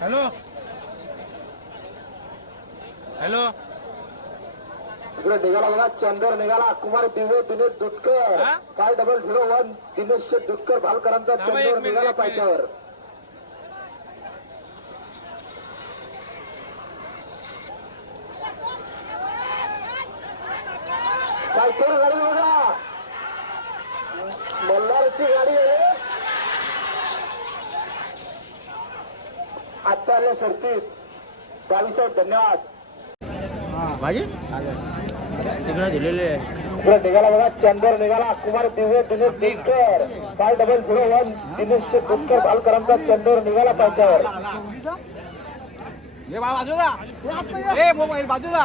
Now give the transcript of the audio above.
Hello? Hello? इकडे निघाला बघा चंदर निघाला कुमार दिवे दिनेश दुधकर. हा? Five double zero one Dinesh Dudhkar भालकरांचा थांबा एक चंदर मिनिट, निघाला एक मिनिट. पायथ्यावर. पायथ्यावर गाडी बघा. मल्हारची गाडी आहे. आजच्या आल्या शर्तीत बावीसाहेब धन्यवाद. भाजी? तिकडे दिलेले इकडे निघाला बघा चंदर निघाला Kumar Dive Dinesh Dudhkar five double zero one Dinesh Dudhkar भालकरांचा Chandar निघाला पायथ्यावर ये बाजूला. ए मोबाईल बाजूला.